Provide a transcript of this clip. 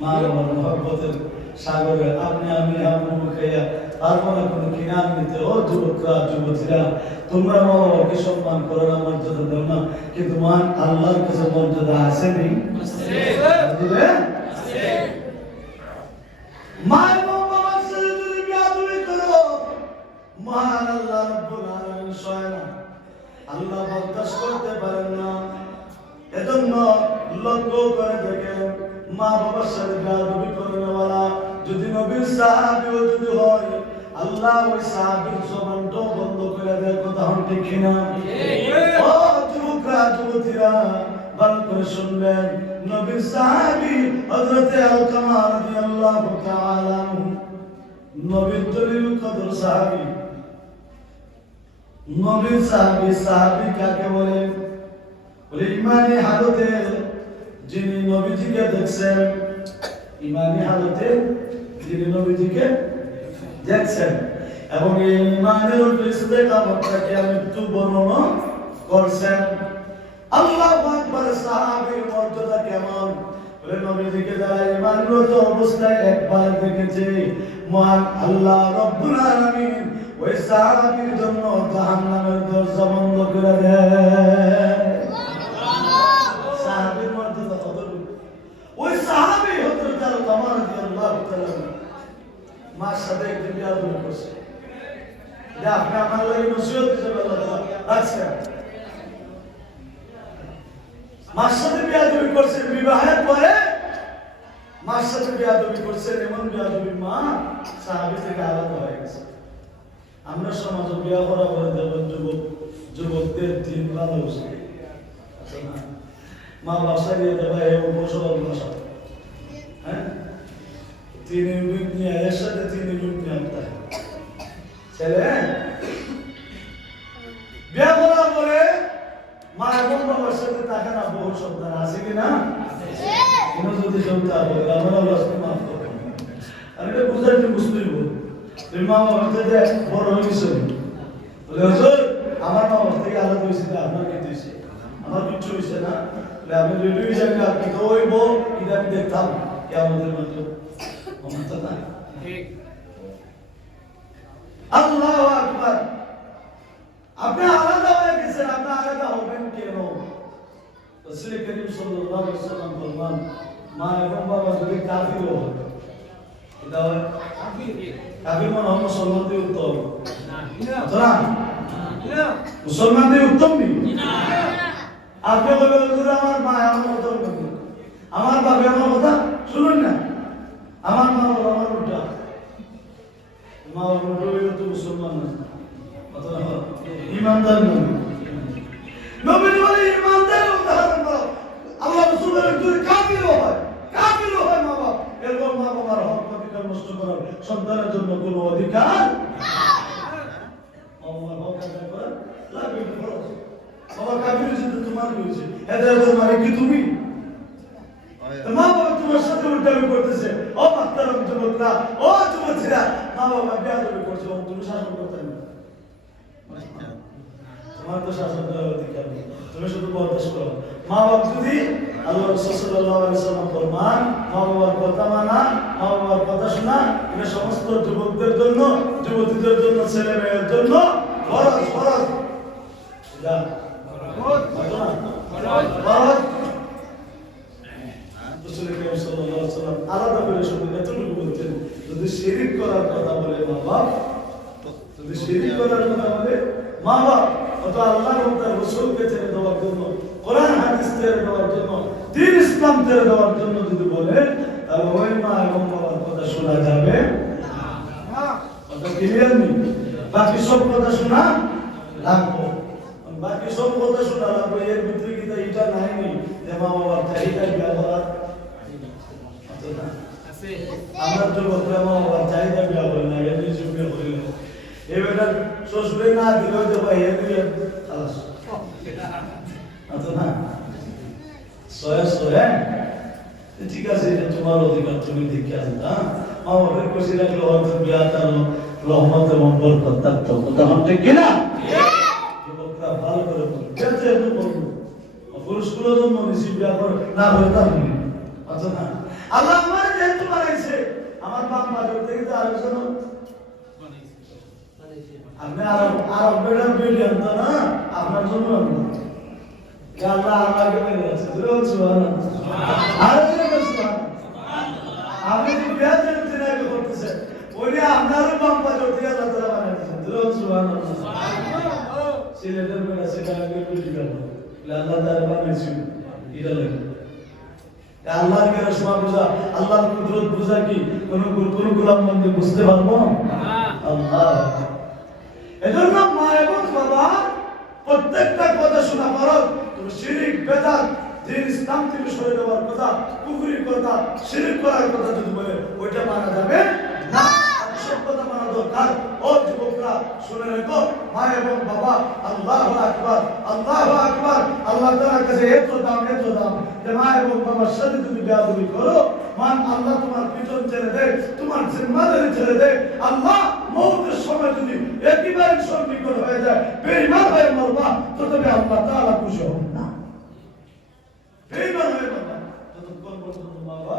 মা বাবার মহব্বতের সাগরে আপনি আমি আপনি মুখাইয়া তারপর কোনো কিনার নিতে ও যুবকরা যুবতীরা। তোমরা মা বাবাকে সম্মান করো না, মর্যাদা দাও না, কিন্তু মহান আল্লাহর কাছে মর্যাদা আসেনি বুঝলে? মা এবং বাবার সাথে আল্লাহ রব্বুল না। আল্লাহ বরদাস্ত করতে পারেন না। এজন্য লক্ষ্য করে দেখেন। মা বাবার সাথে বিয়াদবি করেনওয়ালা যদি নবীর সাহাবীও যদি হয় আল্লাহ ওই সাহাবীর জবানটাও বন্ধ করে দেয় কথা হন ঠিক কিনা? ও যুবকরা যুবতীরা ভালো করে শুনবেন। নবীর সাহাবী হযরতে আলকামা রাদিয়াল্লাহু তাআলা নবীর দলিল কদর সাহাবী। নবীর সাহাবী সাহাবী কাকে বলে? বলে ইমানি হালতে যিনি নবীজিকে দেখছেন, ইমানি হালতে যিনি নবীজিকে দেখছেন। এবং এই ইমানের উপরে কামতটাকে মৃত্যু বর্ণনা করছেন, আল্লাহ আকবার সাহাবীর মর্যাদা কেমন? নবীজিকে যারা ইমানরত অবস্থায় একবার দেখেছে, মহান আল্লাহ রব্বুল আলামিন ওই সাহাবীর জন্য জাহান্নামের দরজা বন্ধ করে দেয় সাহাবীর মর্যাদা কতটুকু ওই সাহাবী হযরত আল-কামার রাদিয়াল্লাহু তাআলা মার সাথে একদিন বিয়া করছে। আপনি আমার লাগে নসিহত হিসেবে রাখছেন মার সাথে বিয়াদবি করছেন বিবাহের পরে মার সাথে বিয়াদবি করছেন এমন বিয়াদবি মা সাহাবি থেকে আলাদা হয়ে গেছে। আমরা সমাজে বিয়া করা করে দেবেন যুবক যুবকদের দিন ভালো হয়েছে আচ্ছা মা। বাসা দিয়ে দেবা এই উপসভা হ্যাঁ? তিন নিয়ে এর সাথে তিন ছেলে? বিয়া করার পরে মা এবং বাবার সাথে তাকে না বহু সন্তান আছে কি না কোনো যদি সন্তান বলে আমরা আল্লাহ মাফ করবেন আর এটা বুঝাইতে বুঝতেই বল তুমি মা বাবার থেকে বড় হয়ে গেছো। বলে হুজুর আমার মা বাবার থেকে আলাদা হয়েছে না আপনার কি হয়েছে? আমার কিচ্ছু হয়েছে না। বলে আমি রেডি হিসাবে আপনি তো ওই বউ এটা আমি দেখতাম। কে আমাদের মতো আমার তো না আল্লাহ আকবার। আপনি আলাদা হয়ে গেছেন, আপনি আলাদা হবেন কেন? রসুল করিম সাল্লাল্লাহু আলাইহি ফরমান মা এবং বাবা যদি কাফির হয় এটা কাফির? মানে হলো মুসলমানদের উত্তম। ধরা মুসলমানদের উত্তম নি আপনি বলবেন আমার মা আমার কথা আমার বাবা আমার কথা শুনুন না। আমার মা বাবা আমার উল্টা। মা বাবা হইলে তো মুসলমান না। ইমানদার নবী নবী বলে ইমানদার উদাহরণ দাও। আল্লাহ রাসূলের একজন কাফির হয় কাফির হয় মা বাবা এরকম মা বাবার হক অধিকার নষ্ট করার সন্তানের জন্য কোনো অধিকার তোমার কি হয়েছে হেদায়তের মানে কি তুমি তো মা বাবা তোমার সাথে উল্টামি করতেছে ও যুবকরা ও যুবতীরা, মা বাবা বেয়াদবি করছে তুমি শাসন করতে না। তোমার তো শাসন করার অধিকার নেই। তুমি শুধু বরদাস্ত করো। মা বাবা, যদি আল্লাহ সাল্লাল্লাহু আলাইহি ফরমান, মা বাবার কথা মানা, মা বাবার কথা শোনা এটা সমস্ত যুবকদের জন্য, যুবতীদের জন্য, ছেলে মেয়ের জন্য ফরজ। ফরজ। ফরজ। ফরজ রাসূল করিম সাল্লাল্লাহু আলাইহি সাল্লাম আলাদা করে শুনুন এতটুকু বলছেন যদি শিরিক করার কথা বলে মা বাপ যদি শিরিক করার কথা বলে মা বাপ অত আল্লাহ তার রসুলকে ছেড়ে দেওয়ার জন্য কোরআন হাদিস ছেড়ে দেওয়ার জন্য দিন ইসলাম ছেড়ে দেওয়ার জন্য যদি বলে তাহলে ওই মা এবং বাবার কথা শোনা যাবে কথা ক্লিয়ার নেই বাকি সব কথা শোনা লাগবো। বাকি সব কথা শোনা লাগবে এর ভিতরে কি তা এটা নাই নেই যে মা বাবার চাহিদা বিয়া করার আমরা তো বললাম বাবার চাহিদা বিয়া করে না এর নিচে বিয়া করে না এবার শ্বশুরে না দিলেও তো ভাই এর দিয়ে না। সয়ে সয়ে ঠিক আছে তোমার অধিকার তুমি দেখে আসবে হ্যাঁ বাবার খুশি রাখলে হয়তো বিয়া তার রহমত এবং বরকত কিনা? ভালো করে পুরুষগুলো জন্ম নিছি বিয়া না হয়ে তার না। আল্লাহ আমার আমার বাপ মা থেকে তো আরেকজন আপনি আরব আরব বেড়ার বিলিয়ন তো না? আপনার জন্য। আল্লাহ আমাকে মেরে আছে আরও আপনি যে আপনারও আল্লাহ তারা বানাইছেন তুই সিলেটের মেয়ে সেটা আগে বুঝি গেল আল্লাহ তারা বানাইছিল এটা লাগে আল্লাহর কুদরত বোঝা কি? কোন কোন গোলাম মধ্যে বুঝতে পারব? আল্লাহ। এজন্য মা এবং বাবা, প্রত্যেকটা কথা শোনা ফরজ। তুমি শিরিক, বেদাত, দিন ইসলাম থেকে সরে যাওয়ার কথা কুফরি কথা, শিরিক করার কথা যদি বলে, ওইটা মানা যাবে না। শুনে এবং বাবা, আল্লাহ আকবার আল্লাহ আকবার, আল্লাহ তাআলার কাছে দাম, এত দাম। যে বাবার সাথে তুমি বেয়াদবি করো, মান আল্লাহ তোমার পিছন ছেড়ে দেয় তোমার জিম্মাদারি ছেড়ে দেয় আল্লাহ মৌতের একেবারে সন্নিকট হয়ে যায়। বেঈমান হয়ে মরবা, তো তবে আল্লাহ তাআলা খুশি হবেন না। বেঈমান হয়ে মরবা ততক্ষণ পর্যন্ত বাবা।